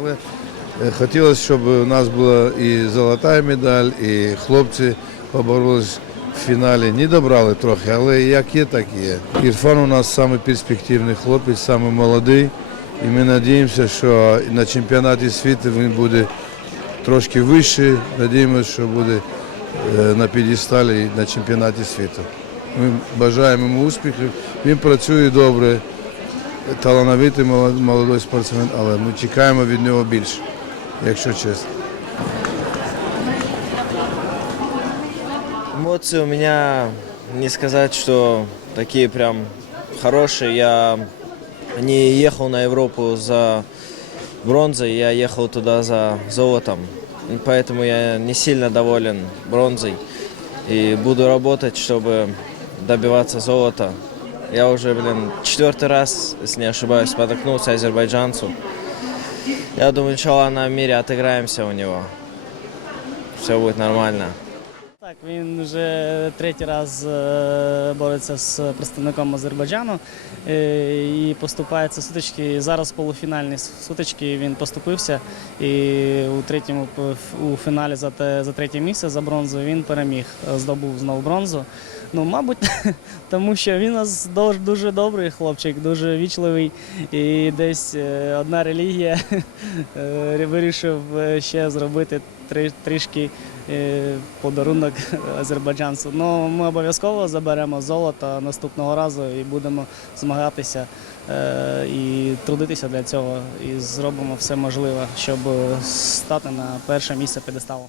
Але хотілося, щоб у нас була і золота медаль, і хлопці поборолись в фіналі. Не добрали трохи, але як є, так є. Ірфан у нас найперспективніший хлопець, наймолодий. І ми сподіваємося, що на чемпіонаті світу він буде трошки вищий. Сподіваємося, що буде на п'єдесталі на чемпіонаті світу. Ми бажаємо йому успіхів. Він працює добре, талановитий молодий спортсмен, але ми чекаємо від нього більше, якщо чесно. Эмоции у меня, не сказать, что такие прям хорошие. Я не ехал на Европу за бронзой, я ехал туда за золотом. И поэтому я не сильно доволен бронзой. И буду работать, чтобы добиваться золота. Я уже, 4-й раз, если не ошибаюсь, споткнулся азербайджанцу. Я думаю, иншаллах, на мире отыграемся у него. Все будет нормально. Так, він вже третій раз бореться з представником Азербайджану і поступається сутички. Зараз в полуфінальній сутичці він поступився і у фіналі за третє місце за бронзу він переміг, здобув знову бронзу. Ну, мабуть, тому що він у нас дуже добрий хлопчик, дуже вічливий і десь одна релігія вирішив ще зробити трішки подарунок азербайджанцю. Ну, ми обов'язково заберемо золото наступного разу і будемо змагатися і трудитися для цього. І зробимо все можливе, щоб стати на перше місце п'єдесталу.